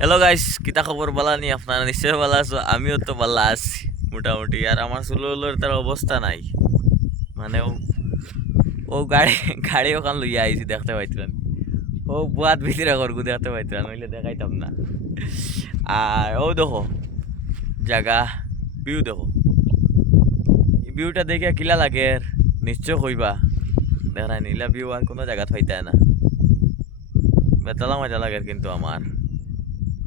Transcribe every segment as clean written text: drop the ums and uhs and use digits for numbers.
Hello guys, কিতা খবর? বালা নি? আপনারা নিশ্চয় ভালো আছো, আমিও তো ভালো আছি মোটামুটি। আর আমার চুলোর তার অবস্থা নাই, মানে ও গাড়ি গাড়ি ওখান লইয়া আইছি, দেখতে পাইতেন। ও বুয়াত ভিতরে করগু দেখতে পাইতেন, নইলে দেখাইতাম না। আর ও দেখো জায়গা, ভিউ দেখো। ভিউটা দেখে কিলা লাগে নিশ্চয় কইবা, দেখাই নিলা ভিউ আর কোনো জায়গা পাইতে না। বেতালা মজা লাগে কিন্তু আমার।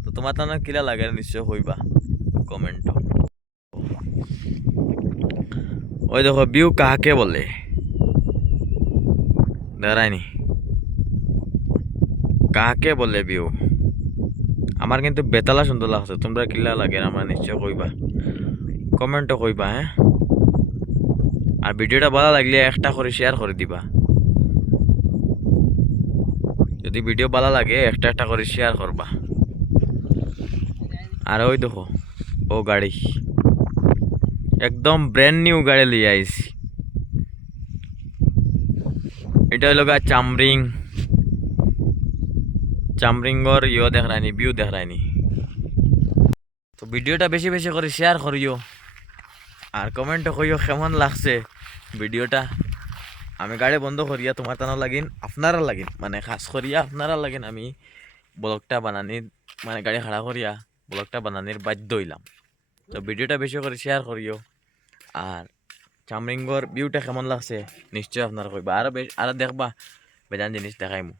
তো তোমার তো না কিলা লাগে নিশ্চয় কইবা কমেন্ট। ওই দেখো ভিউ কাহাকে বলে, দাঁড়ায়নি, কাহাকে বলে ভিউ? আমার কিন্তু বেতালা সুন্দর লাগছে, তোমরা কিলা লাগে আমার নিশ্চয় কইবা, কমেন্টও কইবা। হ্যাঁ, আর ভিডিওটা ভালো লাগলে একটা করে শেয়ার করে দিবা। যদি ভিডিও ভালো লাগে একটা একটা করে শেয়ার করবা। আর ওই দেখো ও গাড়ি, একদম ব্র্যান্ড নিউ গাড়ি লিয়ে আইছি। এটা হইল গা চামরিংর দেখ রায়নি, ভিউ দেখ রায়নি। তো ভিডিওটা বেশি বেশি করে শেয়ার করিও, আর কমেন্টও কইও কেমন লাগছে ভিডিওটা। আমি গাড়ি বন্ধ করিয়া তোমার টানা লাগিন, আপনারা লাগিন, মানে খাস করিয়া আপনারা লাগিন আমি ব্লগটা বানানির, মানে গাড়ি খাড়া করিয়া ব্লগটা বানানির বাধ্য হইলাম। তো ভিডিওটা বেশি করে শেয়ার করিও। আর চামরিঙ্গর ভিউটা কেমন লাগছে নিশ্চয় আপনারা কইবা, আরো দেখবা বেজান জিনিস দেখাইমু।